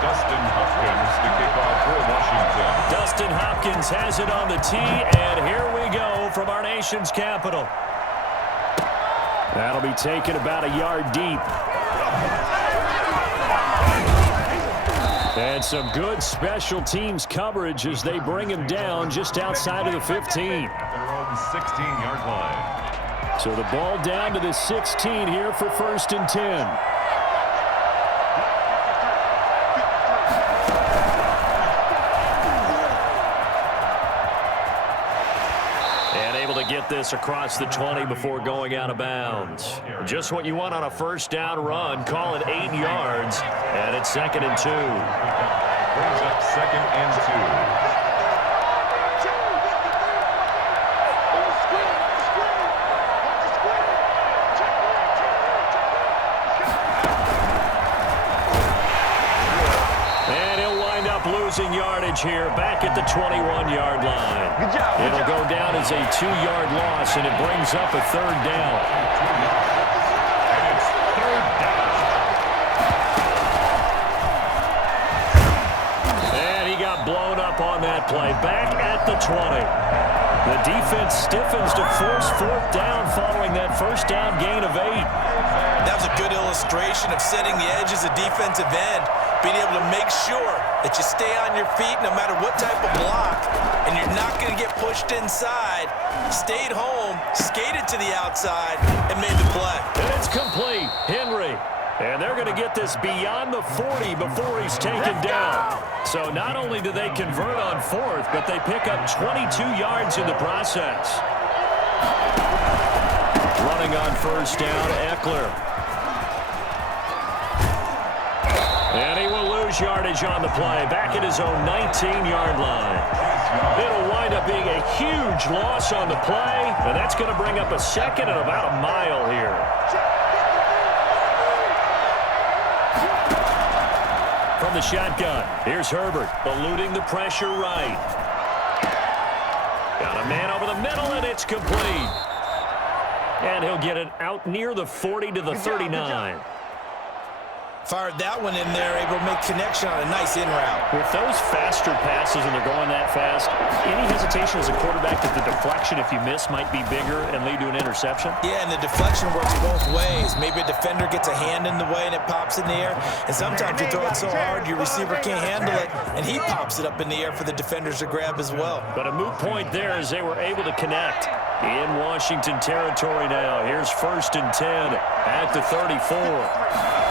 Dustin Hopkins to kick off for Washington. Dustin Hopkins has it on the tee, and here we go from our nation's capital. That'll be taken about a yard deep. And some good special teams coverage as they bring him down just outside of the 15. At their own 16-yard line. So the ball down to the 16 here for 1st and 10. Get this across the 20 before going out of bounds. Just what you want on a first down run. Call it 8 yards, and it's 2nd and 2. Brings up 2nd and 2. Losing yardage here back at the 21-yard line. It'll go down as a 2-yard loss, and it brings up a 3rd down. And it's 3rd down. And he got blown up on that play. Back at the 20. The defense stiffens to force 4th down following that first down gain of 8. That was a good illustration of setting the edge as a defensive end, being able to make sure that you stay on your feet no matter what type of block, and you're not going to get pushed inside. Stayed home, skated to the outside, and made the play. And it's complete. Henry. And they're going to get this beyond the 40 before he's taken down. So not only do they convert on 4th, but they pick up 22 yards in the process. Running on 1st down, Eckler. And he will lose yardage on the play, back at his own 19-yard line. It'll wind up being a huge loss on the play, and that's going to bring up a 2nd and about a mile here. From the shotgun, here's Herbert, eluding the pressure right. Got a man over the middle, and it's complete. And he'll get it out near the 40 to the 39. Fired that one in there, able to make connection on a nice in route. With those faster passes and they're going that fast, any hesitation as a quarterback that the deflection, if you miss, might be bigger and lead to an interception? Yeah, and the deflection works both ways. Maybe a defender gets a hand in the way and it pops in the air, and sometimes you throw it so hard your receiver can't handle it, and he pops it up in the air for the defenders to grab as well. But a moot point there as they were able to connect. In Washington territory now. Here's 1st and 10 at the 34.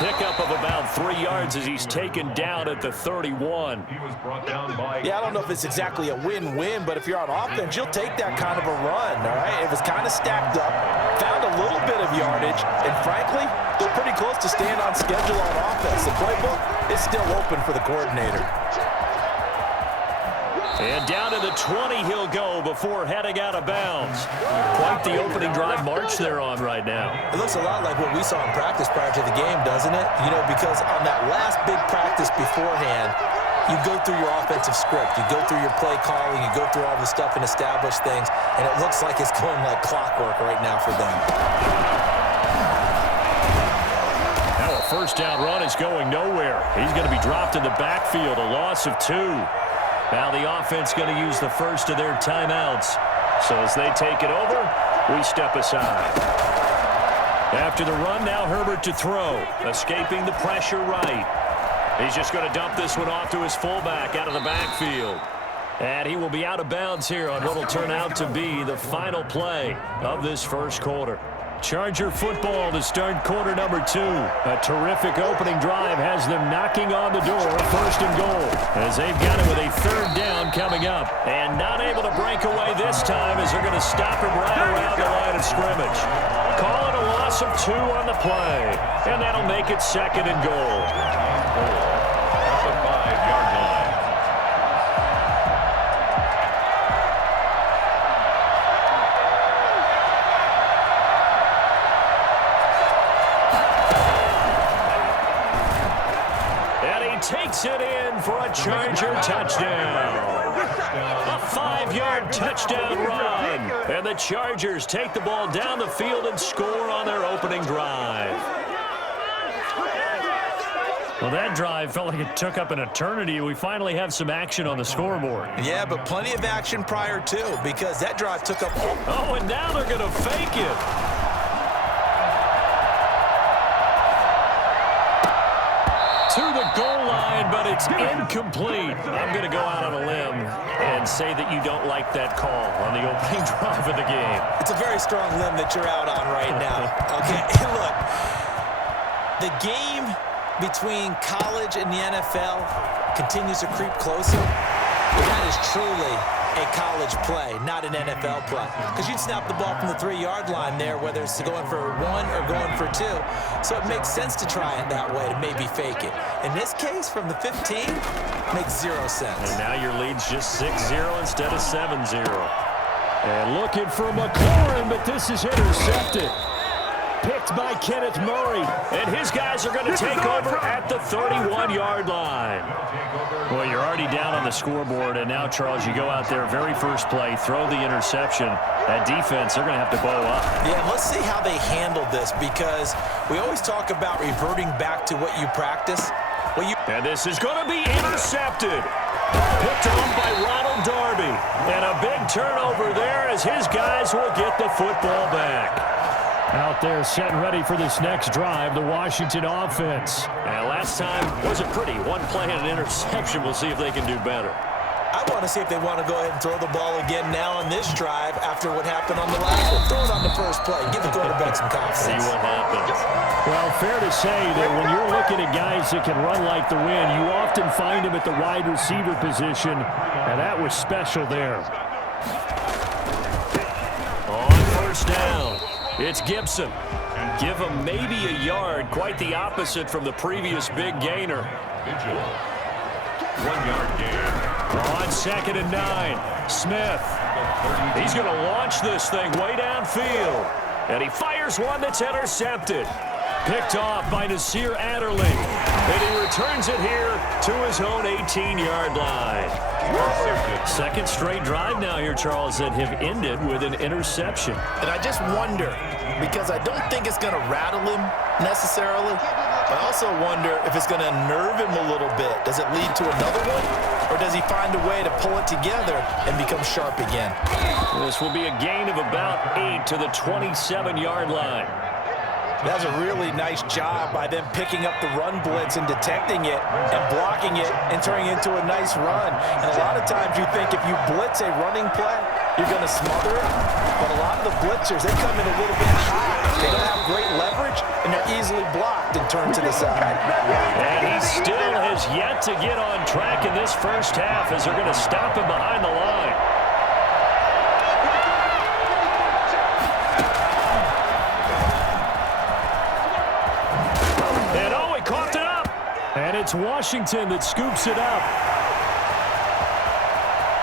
Pickup of about 3 yards as he's taken down at the 31. He was brought down by... Yeah, I don't know if it's exactly a win-win, but if you're on offense, you'll take that kind of a run, all right? It was kind of stacked up, found a little bit of yardage, and frankly, they're pretty close to staying on schedule on offense. The playbook is still open for the coordinator. And down to the 20 he'll go before heading out of bounds. Quite the opening drive march they're on right now. It looks a lot like what we saw in practice prior to the game, doesn't it? You know, because on that last big practice beforehand, you go through your offensive script, you go through your play calling, you go through all the stuff and establish things, and it looks like it's going like clockwork right now for them. Now a first down run is going nowhere. He's going to be dropped in the backfield, a loss of 2. Now the offense going to use the first of their timeouts. So as they take it over, we step aside. After the run, now Herbert to throw. Escaping the pressure right. He's just going to dump this one off to his fullback out of the backfield. And he will be out of bounds here on what will turn out to be the final play of this first quarter. Charger football to start quarter number 2. A terrific opening drive has them knocking on the door, 1st and goal, as they've got it with a 3rd down coming up. And not able to break away this time as they're going to stop him right around the line of scrimmage. Call it a loss of 2 on the play, and that'll make it 2nd and goal. At the 5-yard line. Takes it in for a Charger touchdown. A 5-yard touchdown run. And the Chargers take the ball down the field and score on their opening opening drive. Well, that drive felt like it took up an eternity. We finally have some action on the scoreboard. Yeah, but plenty of action prior to, because that drive took up... Oh, and now they're going to fake it. To the goal line, but it's incomplete. I'm going to go out on a limb and say that you don't like that call on the opening drive of the game. It's a very strong limb that you're out on right now. Okay, look, the game between college and the NFL continues to creep closer. But that is truly a college play, not an NFL play. Because you'd snap the ball from the 3-yard line there, whether it's going for 1 or going for 2. So it makes sense to try it that way to maybe fake it. In this case, from the 15, makes 0 sense. And now your lead's just 6-0 instead of 7-0. And looking for McLaurin, but this is intercepted. Picked by Kenneth Murray. And his guys are going to take over at the 31-yard line. Well, you're already down on the scoreboard, and now, Charles, you go out there, very first play, throw the interception. That defense, they're going to have to bow up. Yeah, let's see how they handle this, because we always talk about reverting back to what you practice. And this is going to be intercepted. Picked off by Ronald Darby. And a big turnover there as his guys will get the football back. Out there set and ready for this next drive, the Washington offense. And last time wasn't pretty. One play and an interception. We'll see if they can do better. I want to see if they want to go ahead and throw the ball again now on this drive after what happened on the last one. Throw it on the first play. Give the quarterback some confidence. See what happens. Well, fair to say that when you're looking at guys that can run like the wind, you often find them at the wide receiver position, and that was special there. On first down. It's Gibson. Give him maybe a yard. Quite the opposite from the previous big gainer. 1-yard gain. On 2nd and 9. Smith. He's going to launch this thing way downfield. And he fires one that's intercepted. Picked off by Nasir Adderley. And he returns it here to his own 18-yard line. Second straight drive now here, Charles, that have ended with an interception. And I just wonder, because I don't think it's going to rattle him necessarily, but I also wonder if it's going to unnerve him a little bit. Does it lead to another one? Or does he find a way to pull it together and become sharp again? This will be a gain of about 8 to the 27-yard line. That's a really nice job by them picking up the run blitz and detecting it and blocking it and turning it into a nice run. And a lot of times you think if you blitz a running play, you're going to smother it. But a lot of the blitzers, they come in a little bit high. They don't have great leverage, and they're easily blocked and turned to the side. And he still has yet to get on track in this first half as they're going to stop him behind the line. And it's Washington that scoops it up.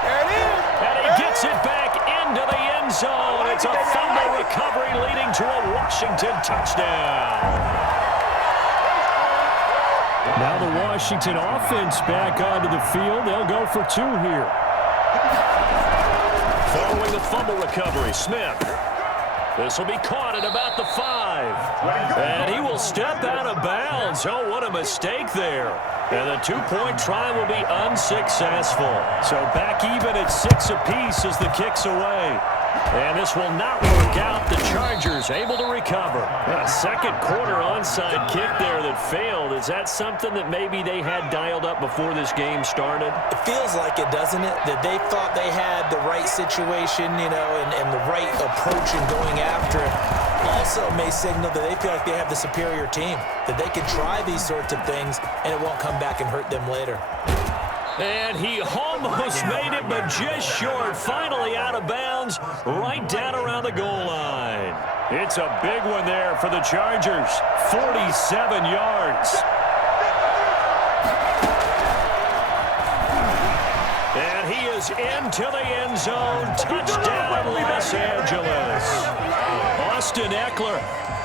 There it is. And he gets it back into the end zone. It's a fumble recovery leading to a Washington touchdown. Now the Washington offense back onto the field. They'll go for 2 here. Following the fumble recovery, Smith. This will be caught at about the 5. And he will step out of bounds. Oh, what a mistake there. And the 2-point try will be unsuccessful. So back even at 6 apiece as the kick's away. And this will not work out. The Chargers able to recover. A second quarter onside kick there that failed. Is that something that maybe they had dialed up before this game started? It feels like it, doesn't it? That they thought they had the right situation, you know, and the right approach in going after it. Also may signal that they feel like they have the superior team, that they can try these sorts of things, and it won't come back and hurt them later. And he almost made it, but just short. Finally out of bounds, right down around the goal line. It's a big one there for the Chargers. 47 yards. And he is into the end zone. Touchdown, Los Angeles. Austin Eckler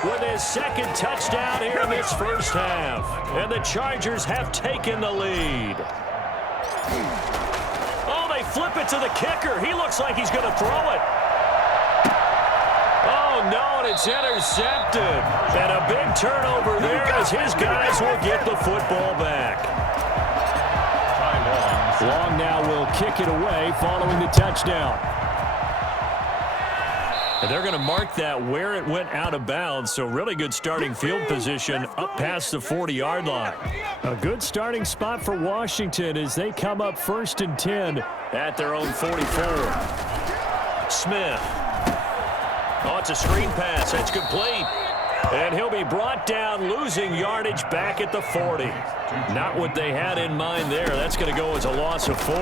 with his second touchdown here in this first half. And the Chargers have taken the lead. Oh, they flip it to the kicker. He looks like he's going to throw it. Oh, Oh, no, and it's intercepted. And a big turnover there as his guys will get the football back. Long now will kick it away following the touchdown. And they're going to mark that where it went out of bounds, so really good starting field position up past the 40-yard line. A good starting spot for Washington as they come up 1st and 10 at their own 44. Smith. Oh, it's a screen pass. That's complete. And he'll be brought down, losing yardage back at the 40. Not what they had in mind there. That's going to go as a loss of 4.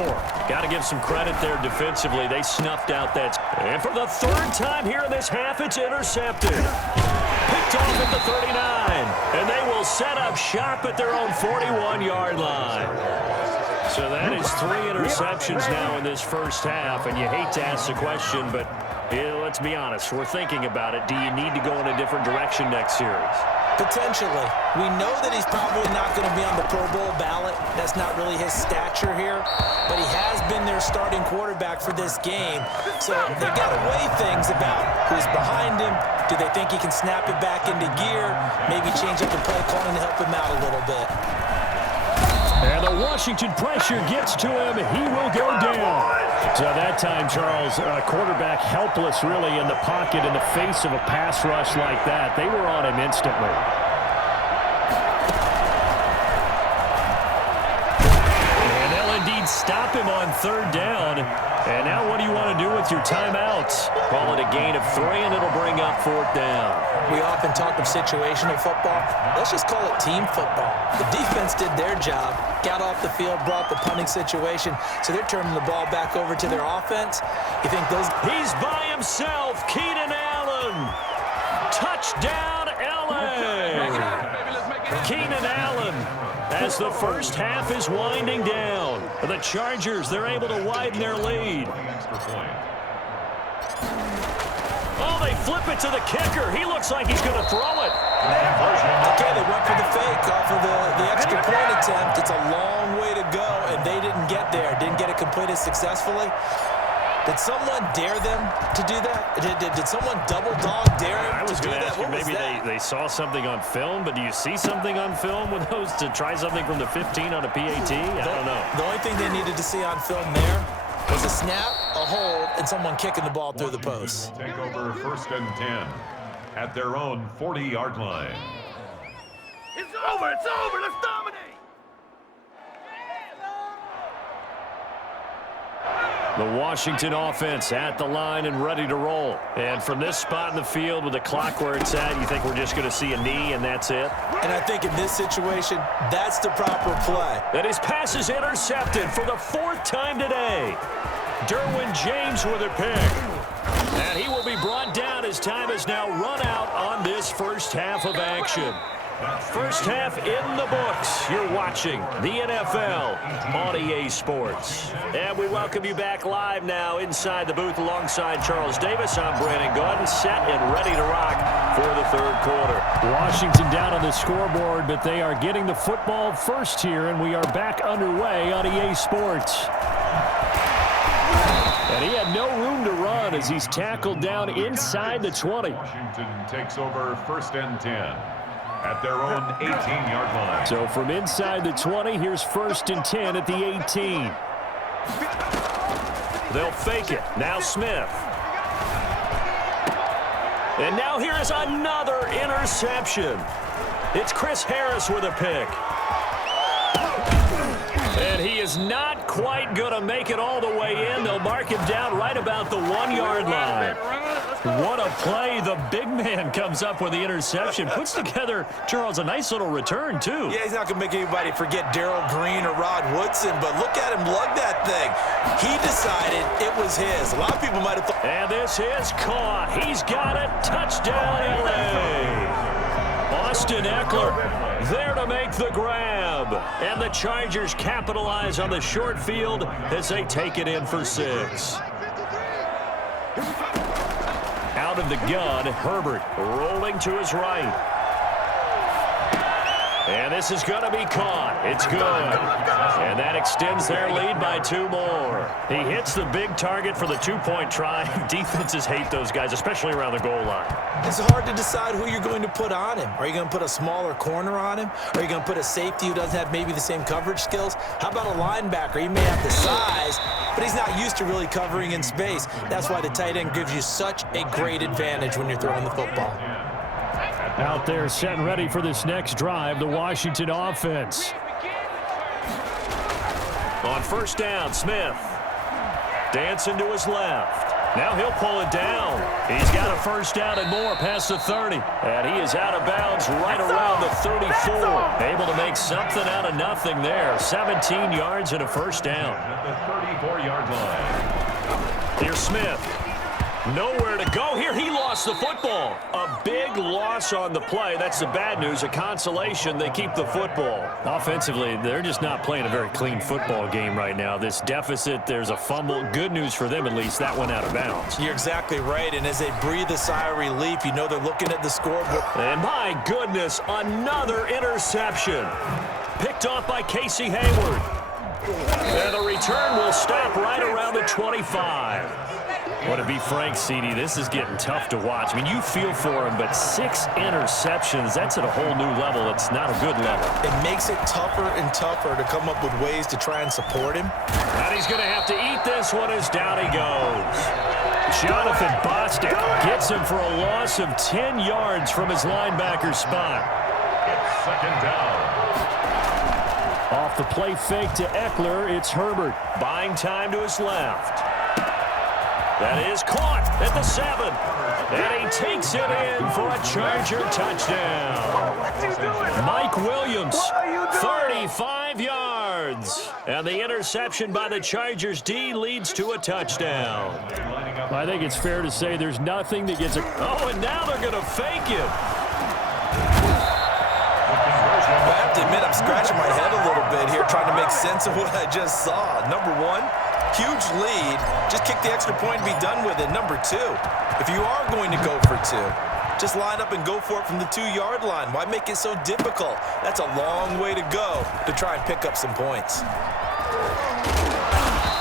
Got to give some credit there defensively. They snuffed out that. And for the 3rd time here in this half, it's intercepted. Picked off at the 39. And they will set up shop at their own 41-yard line. So that is 3 interceptions now in this first half. And you hate to ask the question, but let's be honest. We're thinking about it. Do you need to go in a different direction next series? Potentially. We know that he's probably not going to be on the Pro Bowl ballot. That's not really his stature here. But he has been their starting quarterback for this game. So they've got to weigh things about who's behind him. Do they think he can snap it back into gear? Maybe change up the play calling to help him out a little bit. And the Washington pressure gets to him. He will go down. So that time, Charles, quarterback helpless really in the pocket in the face of a pass rush like that. They were on him instantly. And they'll indeed stop him on 3rd down. And now what do you want to do with your timeouts? Call it a gain of 3, and it'll bring up 4th down. We often talk of situational football. Let's just call it team football. The defense did their job, got off the field, brought the punting situation, so they're turning the ball back over to their offense. You think those... He's by himself, Keenan Allen. Touchdown, LA. Keenan Allen, as the first half is winding down. The Chargers, they're able to widen their lead. Oh, they flip it to the kicker. He looks like he's going to throw it. Okay, they went for the fake off of the extra point attempt. It's a long way to go, and they didn't get there. Didn't get it completed successfully. Did someone dare them to do that? Did someone double dog dare him I was to do going to that? ask you, maybe they saw something on film, but do you see something on film with those to try something from the 15 on a PAT? I don't know. The only thing they needed to see on film there was a snap, a hold, and someone kicking the ball through the post. Take over 1st and 10 at their own 40-yard line. It's over! It's over! Let's dominate! The Washington offense at the line and ready to roll. And from this spot in the field with the clock where it's at, you think we're just going to see a knee and that's it? And I think in this situation, that's the proper play. And his pass is intercepted for the 4th time today. Derwin James with a pick. And he will be brought down as time has now run out on this first half of action. First half in the books. You're watching the NFL on EA Sports. And we welcome you back live now inside the booth alongside Charles Davis. I'm Brandon Gaudin, set and ready to rock for the 3rd quarter. Washington down on the scoreboard, but they are getting the football first here, and we are back underway on EA Sports. And he had no room to run as he's tackled down inside the 20. Washington takes over 1st and 10 at their own 18-yard line. So from inside the 20, here's 1st and 10 at the 18. They'll fake it. Now Smith. And now here is another interception. It's Chris Harris with a pick. And he is not quite going to make it all the way in. They'll mark him down right about the 1-yard line. What a play. The big man comes up with the interception. Puts together, Charles, a nice little return, too. Yeah, he's not going to make anybody forget Darrell Green or Rod Woodson, but look at him lug that thing. He decided it was his. A lot of people might have thought. And this is caught. He's got it. Touchdown, L.A. Austin Eckler there to make the grab. And the Chargers capitalize on the short field as they take it in for 6. Out of the gun, Herbert rolling to his right. And this is going to be caught. It's good. And that extends their lead by 2 more. He hits the big target for the 2-point try. Defenses hate those guys, especially around the goal line. It's hard to decide who you're going to put on him. Are you going to put a smaller corner on him? Are you going to put a safety who doesn't have maybe the same coverage skills? How about a linebacker? He may have the size, but he's not used to really covering in space. That's why the tight end gives you such a great advantage when you're throwing the football. Out there set and ready for this next drive, the Washington offense. On first down, Smith. Dancing to his left. Now he'll pull it down. He's got a first down and more past the 30. And he is out of bounds right around the 34. Able to make something out of nothing there. 17 yards and a first down. At the 34-yard line. Here's Smith. Nowhere to go here. He lost the football. A big loss on the play. That's the bad news. A consolation. They keep the football. Offensively, they're just not playing a very clean football game right now. This deficit, there's a fumble. Good news for them, at least. That went out of bounds. You're exactly right. And as they breathe a sigh of relief, you know they're looking at the scoreboard. And my goodness, another interception. Picked off by Casey Hayward. And the return will stop right around the 25. Well, to be frank, CD, this is getting tough to watch. I mean, you feel for him, but 6 interceptions, that's at a whole new level. It's not a good level. It makes it tougher and tougher to come up with ways to try and support him. And he's going to have to eat this one as down he goes. Jonathan Bostic gets him for a loss of 10 yards from his linebacker spot. It's second down. Off the play fake to Eckler, it's Herbert. Buying time to his left. That is caught at the 7. And he takes it in for a Charger touchdown. Mike Williams, 35 yards. And the interception by the Chargers D leads to a touchdown. I think it's fair to say there's nothing that gets a... Oh, and now they're going to fake it. I have to admit, I'm scratching my head a little bit here trying to make sense of what I just saw. Number 1, huge lead. Just kick the extra point and be done with it. Number 2, if you are going to go for 2, just line up and go for it from the 2-yard line. Why make it so difficult? That's a long way to go to try and pick up some points.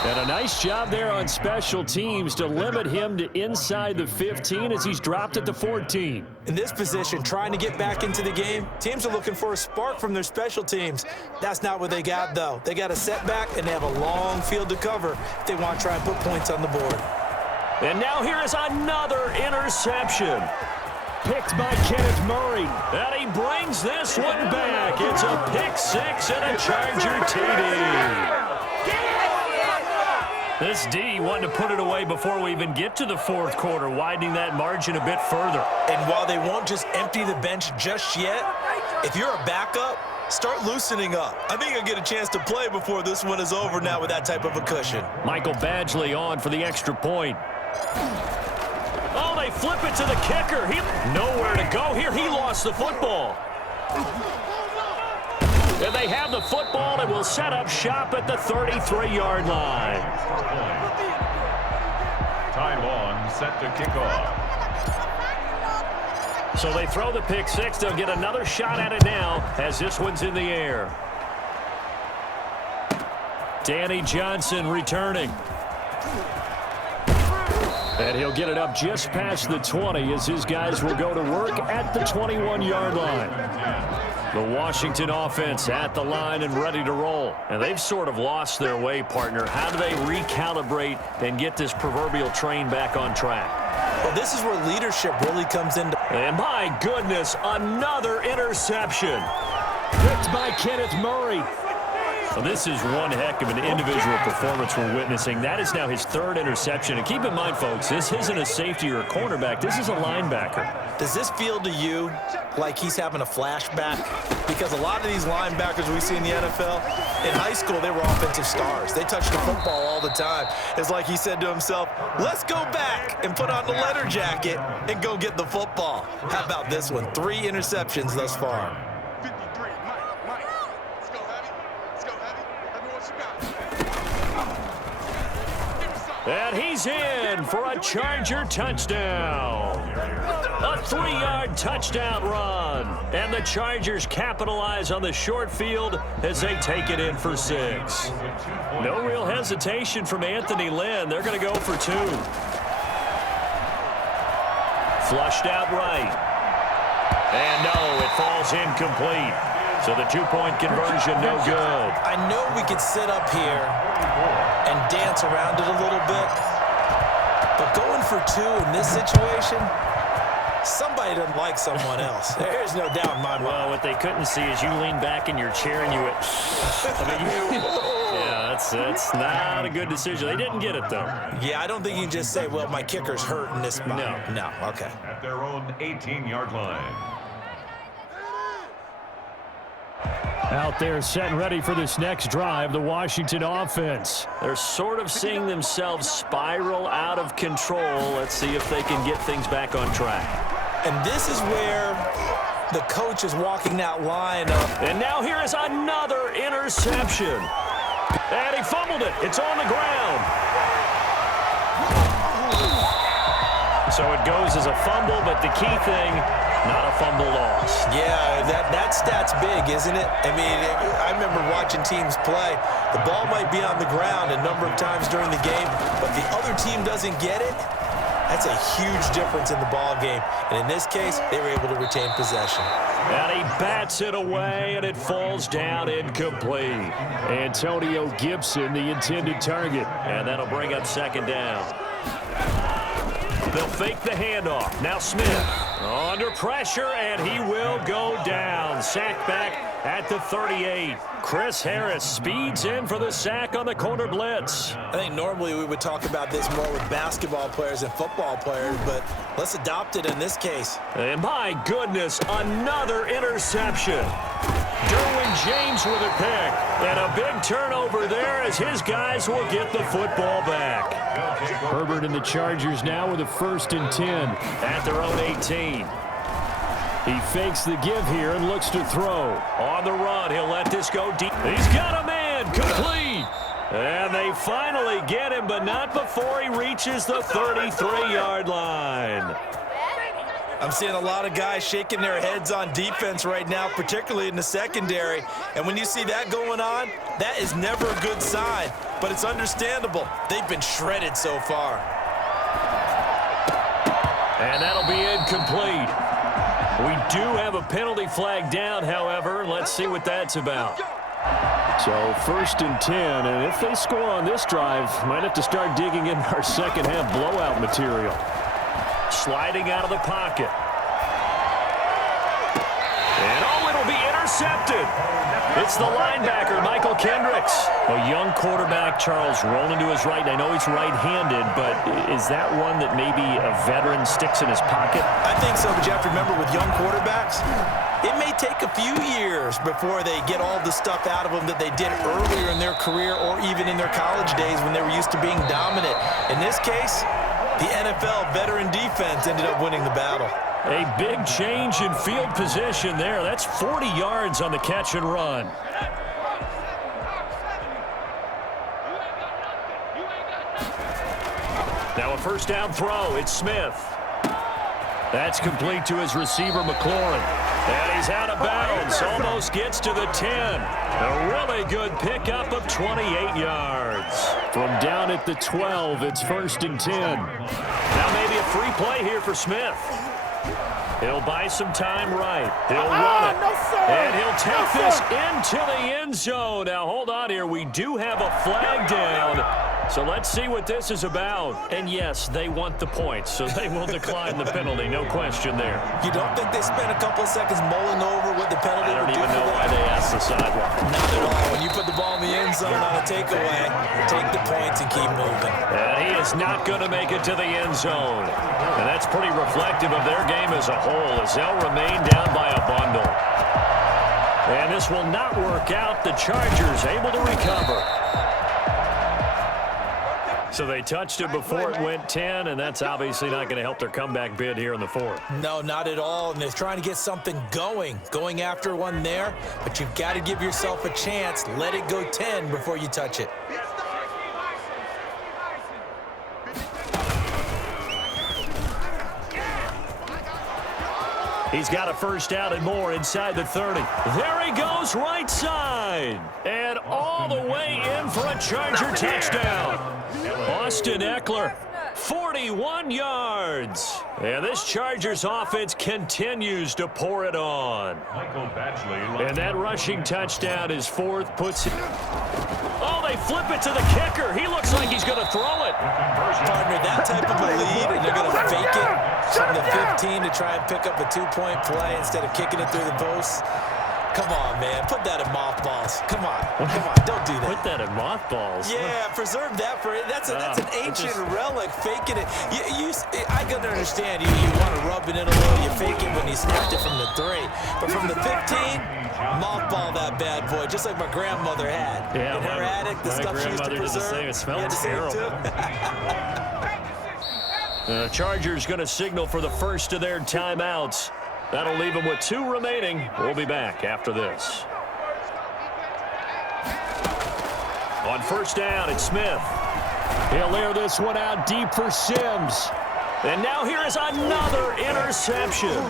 And a nice job there on special teams to limit him to inside the 15 as he's dropped at the 14. In this position, trying to get back into the game, teams are looking for a spark from their special teams. That's not what they got, though. They got a setback, and they have a long field to cover if they want to try and put points on the board. And now here is another interception. Picked by Kenneth Murray. And he brings this one back. It's a pick 6 and a Charger TD. This D wanted to put it away before we even get to the 4th quarter, widening that margin a bit further. And while they won't just empty the bench just yet, if you're a backup, start loosening up. I think you'll get a chance to play before this one is over now with that type of a cushion. Michael Badgley on for the extra point. Oh, they flip it to the kicker. Nowhere to go here. He lost the football. And they have the football and will set up shop at the 33-yard line. Time on, set to kick off. So they throw the pick 6. They'll get another shot at it now as this one's in the air. Danny Johnson returning. And he'll get it up just past the 20 as his guys will go to work at the 21-yard line. The Washington offense at the line and ready to roll. And they've sort of lost their way, partner. How do they recalibrate and get this proverbial train back on track? Well, this is where leadership really comes into. And my goodness, another interception. Picked by Kenneth Murray. Well, this is one heck of an individual performance we're witnessing. That is now his 3rd interception. And keep in mind, folks, this isn't a safety or a cornerback. This is a linebacker. Does this feel to you like he's having a flashback? Because a lot of these linebackers we see in the NFL, in high school, they were offensive stars. They touched the football all the time. It's like he said to himself, let's go back and put on the leather jacket and go get the football. How about this one? 3 interceptions thus far. And he's in for a Charger touchdown. A 3-yard touchdown run. And the Chargers capitalize on the short field as they take it in for 6. No real hesitation from Anthony Lynn. They're going to go for 2. Flushed out right. And no, it falls incomplete. So the 2-point conversion no good. I know we could sit up here and dance around it a little bit, but going for 2 in this situation, somebody doesn't like someone else. There's no doubt in my mind. Well, what they couldn't see is you lean back in your chair and you went, yeah, that's not a good decision. They didn't get it, though. Yeah, I don't think you can just say, well, my kicker's hurt in this spot. No, okay. At their own 18-yard line. Out there set and ready for this next drive, the Washington offense. They're sort of seeing themselves spiral out of control. Let's see if they can get things back on track. And this is where the coach is walking that line up. And now here is another interception. And he fumbled it. It's on the ground. So it goes as a fumble, but the key thing, not a fumble loss. Yeah, that stat's big, isn't it? I mean, I remember watching teams play. The ball might be on the ground a number of times during the game, but the other team doesn't get it. That's a huge difference in the ball game. And in this case, they were able to retain possession. And he bats it away, and it falls down incomplete. Antonio Gibson, the intended target. And that'll bring up 2nd down. They'll fake the handoff. Now Smith under pressure, and he will go down. Sacked back at the 38. Chris Harris speeds in for the sack on the corner blitz. I think normally we would talk about this more with basketball players and football players, but let's adopt it in this case. And my goodness, another interception. Derwin James with a pick. And a big turnover there as his guys will get the football back. Herbert and the Chargers now with a 1st and 10. At their own 18. He fakes the give here and looks to throw. On the run, he'll let this go deep. He's got a man, complete. And they finally get him, but not before he reaches the 33-yard line. I'm seeing a lot of guys shaking their heads on defense right now, particularly in the secondary. And when you see that going on, that is never a good sign. But it's understandable. They've been shredded so far. And that'll be incomplete. We do have a penalty flag down, however. Let's see what that's about. So 1st and 10, and if they score on this drive, might have to start digging in our second half blowout material. Sliding out of the pocket. And oh, it'll be intercepted. It's the linebacker, Michael Kendricks. A young quarterback, Charles, rolling to his right. I know he's right-handed, but is that one that maybe a veteran sticks in his pocket? I think so, but you have to remember with young quarterbacks, it may take a few years before they get all the stuff out of them that they did earlier in their career or even in their college days when they were used to being dominant. In this case, the NFL veteran defense ended up winning the battle. A big change in field position there. That's 40 yards on the catch and run. Now a 1st down throw. It's Smith. That's complete to his receiver, McLaurin. And he's out of bounds. Almost gets to the 10. A really good pickup of 28 yards. From down at the 12, it's 1st and 10. Now maybe a free play here for Smith. He'll buy some time right. He'll run it. And he'll take this into the end zone. Now, hold on here. We do have a flag down. So let's see what this is about. And, yes, they want the points, so they will decline the penalty. No question there. You don't think they spent a couple of seconds mulling over what the penalty would do? I don't even know why they asked the sidewalk. Not at all. When you put the ball in the end zone on a takeaway, take the points and keep moving. And he is not going to make it to the end zone. And that's pretty reflective of their game as a whole, as they'll remain down by a bundle. And this will not work out. The Chargers able to recover. So they touched it before it went 10, and that's obviously not going to help their comeback bid here in the 4th. No, not at all, and they're trying to get something going after one there, but you've got to give yourself a chance. Let it go 10 before you touch it. He's got a first down and more inside the 30. There he goes, right side. And all the way in for a Charger touchdown. Austin Eckler, 41 yards. And this Chargers offense continues to pour it on. And that rushing touchdown is fourth, puts it. Oh, they flip it to the kicker. He looks like he's going to throw it. Partner, that type of a lead, and they're going to fake it from the 15 to try and pick up a 2-point play instead of kicking it through the posts. Come on, man. Put that in mothballs. Come on. Don't do that. Put that in mothballs? Yeah, preserve that for it. That's an ancient relic, faking it. I can understand you want to rub it in a little. You fake it when you snapped it from the 3. But from the 15, mothball that bad boy, just like my grandmother had. Yeah, in her attic, the stuff she used to preserve. It smells terrible. The Chargers going to signal for the first of their timeouts. That'll leave them with 2 remaining. We'll be back after this. On first down, it's Smith. He'll air this one out deep for Sims. And now here is another interception.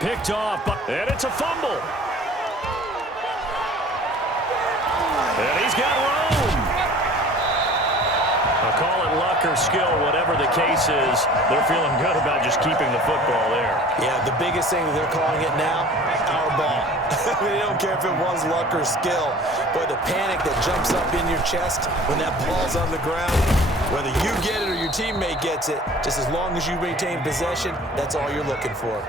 Picked off, and it's a fumble. And he's got room. I'll call it luck or skill, whatever the case is. They're feeling good about just keeping the football there. Yeah, the biggest thing that they're calling it now, our ball. They don't care if it was luck or skill. Boy, the panic that jumps up in your chest when that ball's on the ground, whether you get it or your teammate gets it, just as long as you maintain possession, that's all you're looking for.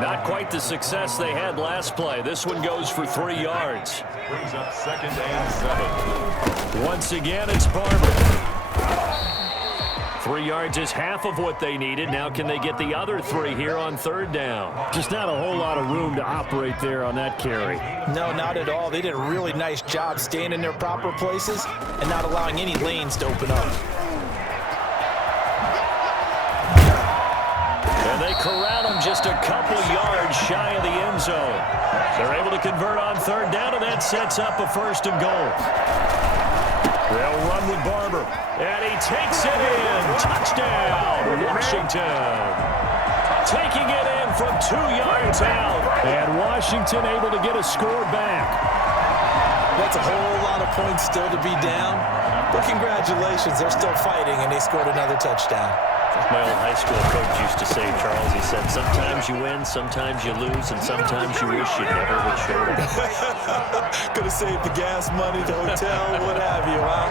Not quite the success they had last play. This one goes for 3 yards. Brings up 2nd and 7. Once again, it's Barber. 3 yards is half of what they needed. Now can they get the other 3 here on 3rd down? Just not a whole lot of room to operate there on that carry. No, not at all. They did a really nice job staying in their proper places and not allowing any lanes to open up. And they corral him just a couple yards shy of the end zone. They're able to convert on 3rd down, and that sets up a 1st and goal. They'll run with Barber. And he takes it in. Touchdown, Washington. Taking it in from 2 yards out. And Washington able to get a score back. That's a whole lot of points still to be down. But congratulations, they're still fighting, and they scored another touchdown. My old high school coach used to say, Charles, he said, sometimes you win, sometimes you lose, and sometimes you wish you never would show up. Could have saved the gas money, the hotel, what have you, huh?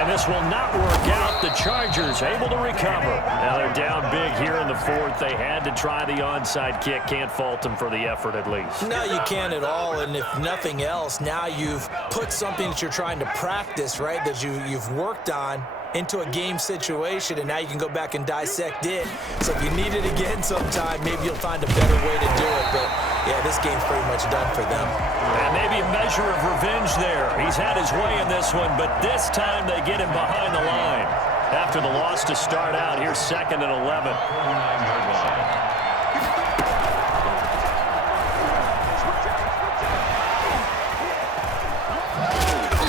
And this will not work out. The Chargers able to recover. Now they're down big here in the 4th. They had to try the onside kick. Can't fault them for the effort at least. No, you can't at all. And if nothing else, now you've put something that you're trying to practice, right, that you've worked on into a game situation, and now you can go back and dissect it. So if you need it again sometime, maybe you'll find a better way to do it. But, yeah, this game's pretty much done for them. And maybe a measure of revenge there. He's had his way in this one, but this time they get him behind the line. After the loss to start out, here's 2nd and 11.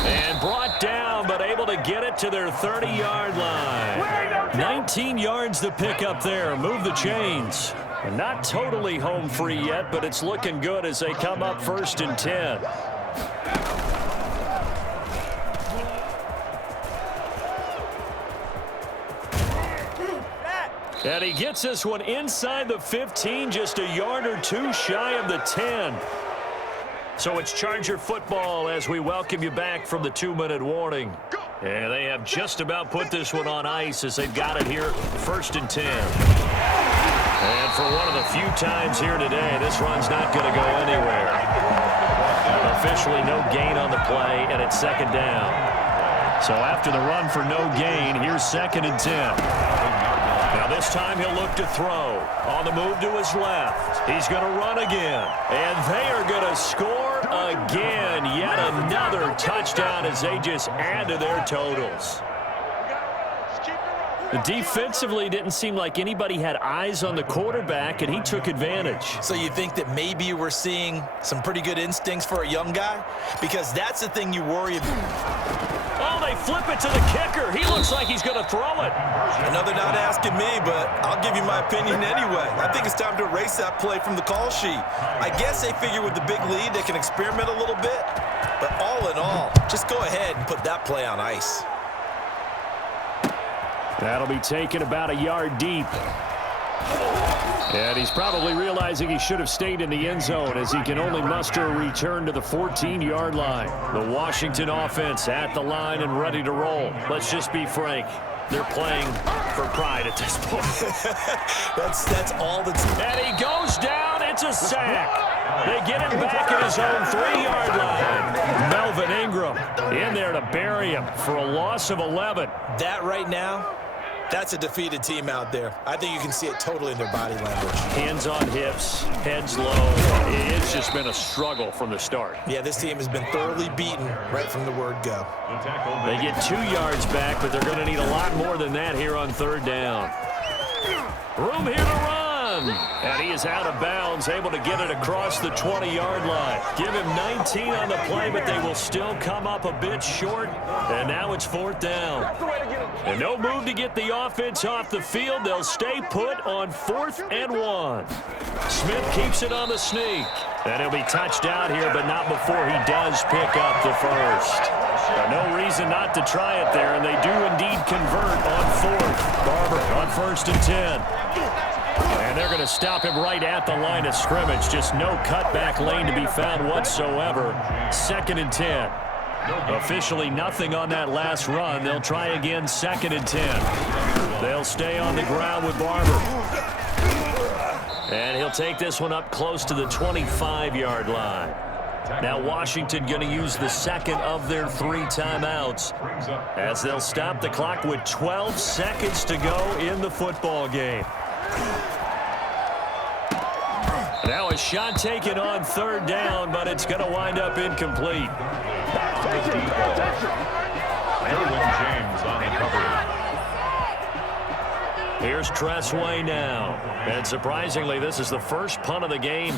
And brought down, but able to get it to their 30-yard line. 19 yards to pick up there. Move the chains. Not totally home free yet, but it's looking good as they come up 1st and 10. And he gets this one inside the 15, just a yard or 2 shy of the 10. So it's Charger football as we welcome you back from the 2-minute warning. And they have just about put this one on ice as they've got it here, 1st and 10. And for one of the few times here today, this run's not going to go anywhere. Officially no gain on the play, and it's 2nd down. So after the run for no gain, here's 2nd and 10. Now this time he'll look to throw. On the move to his left. He's going to run again. And they are going to score again. Yet another touchdown as they just add to their totals. Defensively, didn't seem like anybody had eyes on the quarterback, and he took advantage. So you think that maybe we're seeing some pretty good instincts for a young guy? Because that's the thing you worry about. Oh, they they flip it to the kicker. He looks like he's going to throw it. I know they're not asking me, but I'll give you my opinion anyway. I think it's time to erase that play from the call sheet. I guess they figure with the big lead they can experiment a little bit. But all in all, just go ahead and put that play on ice. That'll be taken about a yard deep. And he's probably realizing he should have stayed in the end zone as he can only muster a return to the 14-yard line. The Washington offense at the line and ready to roll. Let's just be frank. They're playing for pride at this point. That's all that's... And he goes down. It's a sack. They get him back at his own 3-yard line. Melvin Ingram in there to bury him for a loss of 11. That right now, that's a defeated team out there. I think you can see it totally in their body language. Hands on hips, heads low. It's just been a struggle from the start. Yeah, this team has been thoroughly beaten right from the word go. They get 2 yards back, but they're going to need a lot more than that here on 3rd down. Room here to run. And he is out of bounds, able to get it across the 20-yard line. Give him 19 on the play, but they will still come up a bit short. And now it's 4th down. And no move to get the offense off the field. They'll stay put on 4th and 1. Smith keeps it on the sneak. And he'll be touched out here, but not before he does pick up the first. No reason not to try it there, and they do indeed convert on 4th. Barber on 1st and 10. And they're going to stop him right at the line of scrimmage. Just no cutback lane to be found whatsoever. 2nd and 10. Officially nothing on that last run. They'll try again 2nd and 10. They'll stay on the ground with Barber. And he'll take this one up close to the 25-yard line. Now Washington going to use the 2nd of their 3 timeouts as they'll stop the clock with 12 seconds to go in the football game. Now a shot taken on 3rd down, but it's going to wind up incomplete. James on the cover. Here's Tressway now. And surprisingly, this is the first punt of the game.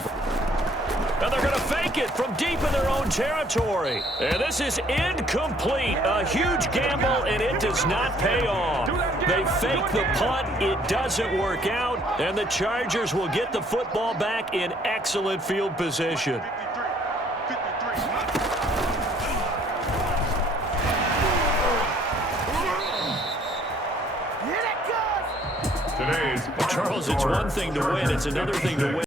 And they're going to fake it from deep in their own territory. And this is incomplete. A huge gamble, and it does not pay off. They fake the punt. It doesn't work out. And the Chargers will get the football back in excellent field position. Today's Charles, it's one thing to win. It's another thing to win.